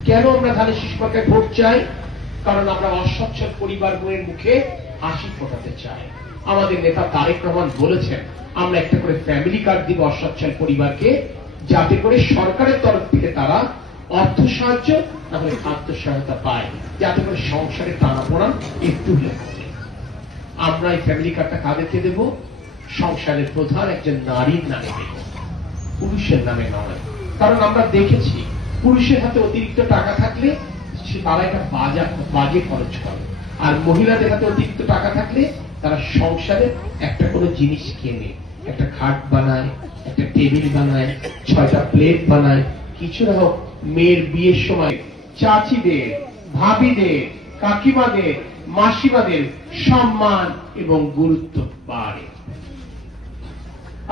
কেন আমরা ধানের শীষ মার্কায় ভোট চাই? কারণ আমরা অসচ্ছল পরিবারগুলোর মুখে হাসি ফোটাতে চাই। আমাদের নেতা তারেক রহমান বলেছেন আমরা একটা করে ফ্যামিলি কার্ড দিব অসচ্ছল পরিবারকে, যাতে করে সরকারের তরফ থেকে তারা অর্থ সাহায্য না হলে খাদ্য সহায়তা পায়, যাতে করে সংসারে টানাপোড়া একটু হলে কমে। আমরা এই ফ্যামিলি কার্ডটা কাদেরকে দেব? সংসারের প্রধান একজন নারীর নামে দেব, পুরুষের নামে নয়। কারণ আমরা দেখেছি পুরুষের হাতে অতিরিক্ত টাকা থাকলে তারা একটা বাজে খরচ করে, আর মহিলাদের হাতে অতিরিক্ত টাকা থাকলে তারা সংসারে একটা কোনো জিনিস কেনে, একটা খাট বানায়, একটা টেবিল বানায়, 6টা প্লেট বানায়। কিছু না হোক, মেয়ের বিয়ের সময় চাচিদের, ভাবিদের, কাকিমাদের, মাসিমাদের সম্মান এবং গুরুত্ব বাড়ে।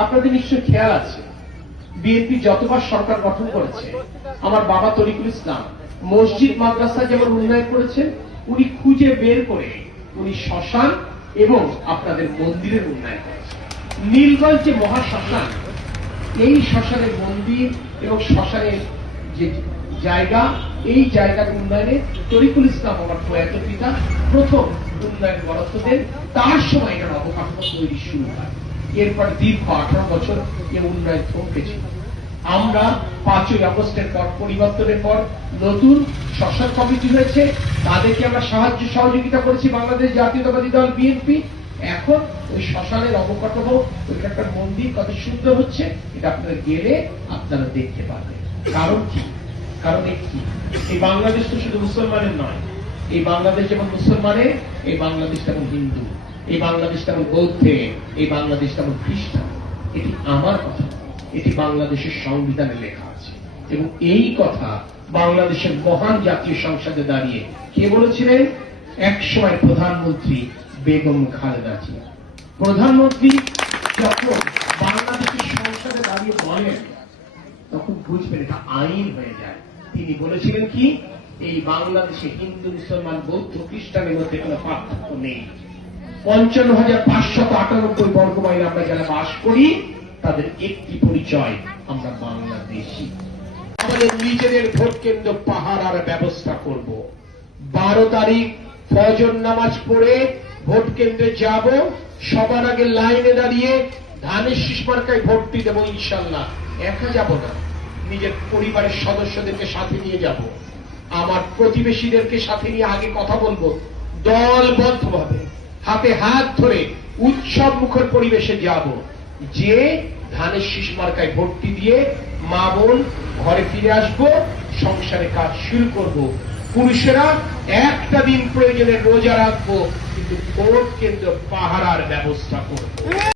আপনাদের নিশ্চয় খেয়াল আছে, বিএনপি যতবার সরকার গঠন করেছে, আমার বাবা তরিকুল ইসলাম মসজিদ মাদ্রাসা যেমন উন্নয়ন করেছেন, উনি খুঁজে বের করে উনি শ্মশান এবং আপনাদের মন্দিরের উন্নয়ন করেছেন। নীলগঞ্জ যে মহাশ্মশান, এই শ্মশানের মন্দির এবং শ্মশানের যে জায়গা, এই জায়গার উন্নয়নে তরিকুল ইসলাম আমার প্রয়াত পিতা প্রথম উন্নয়ন বরাদ্দ দেন। তার সময় এখানে অবকাঠামো তৈরি শুরু হয়। এরপর দীর্ঘ 18 বছর এ উন্নয়ন থমকেছিল। আমরা 5ই আগস্টের পর, পরিবর্তনের পর নতুন শ্মশান কমিটি হয়েছে, তাদেরকে আমরা সাহায্য সহযোগিতা করেছি বাংলাদেশ জাতীয়তাবাদী দল বিএনপি। এখন ওই শ্মশানের অবকাঠামো, ওইখানকার মন্দির কত সুন্দর হচ্ছে, এটা আপনারা গেলে আপনারা দেখতে পাবেন। কারণ কি? কারণ একটি, এই বাংলাদেশ তো শুধু মুসলমানের নয়। এই বাংলাদেশ যেমন মুসলমানের, এই বাংলাদেশ তেমন হিন্দু, এই বাংলাদেশ তেমন বৌদ্ধের, এই বাংলাদেশ তেমন খ্রিস্টান। এটি আমার কথা, এটি বাংলাদেশের সংবিধানে লেখা আছে। এবং এই কথা বাংলাদেশের মহান জাতীয় সংসদে দাঁড়িয়ে কে বলেছিলেন? একসময় প্রধানমন্ত্রী বেগম খালেদা জিয়া। প্রধানমন্ত্রী যখন বাংলাদেশের সংসদে দাঁড়িয়ে বলেন, তখন বুঝবেন এটা আইন হয়ে যায়। তিনি বলেছিলেন কি? এই বাংলাদেশে হিন্দু, মুসলমান, বৌদ্ধ, খ্রিস্টানের মধ্যে কোনো পার্থক্য নেই। 55,598 বর্গ মাইল আমরা যারা বাস করি, তাদের একটি পরিচয়, আমরা বাংলাদেশী। আমাদের নিজেদের ভোট কেন্দ্র পাহারার ব্যবস্থা করব। 12 তারিখ ফজর নামাজ পড়ে ভোট কেন্দ্রে যাব, সবার আগে লাইনে দাঁড়িয়ে ধানের শীষ মার্কায় ভোটটি দেব ইনশাল্লাহ। একা যাব না, নিজের পরিবারের সদস্যদেরকে সাথে নিয়ে যাব, আমার প্রতিবেশীদেরকে সাথে নিয়ে আগে কথা বলবো। দলবদ্ধভাবে হাতে হাত ধরে উৎসব মুখর পরিবেশে যাব, যে ধানের শীষ মার্কায় ভোটটি দিয়ে মা বোন ঘরে ফিরে আসবো, সংসারে কাজ শুরু করব। পুরুষেরা একটা দিন প্রয়োজনে রোজা রাখবো, কিন্তু ভোট কেন্দ্র পাহারার ব্যবস্থা করব।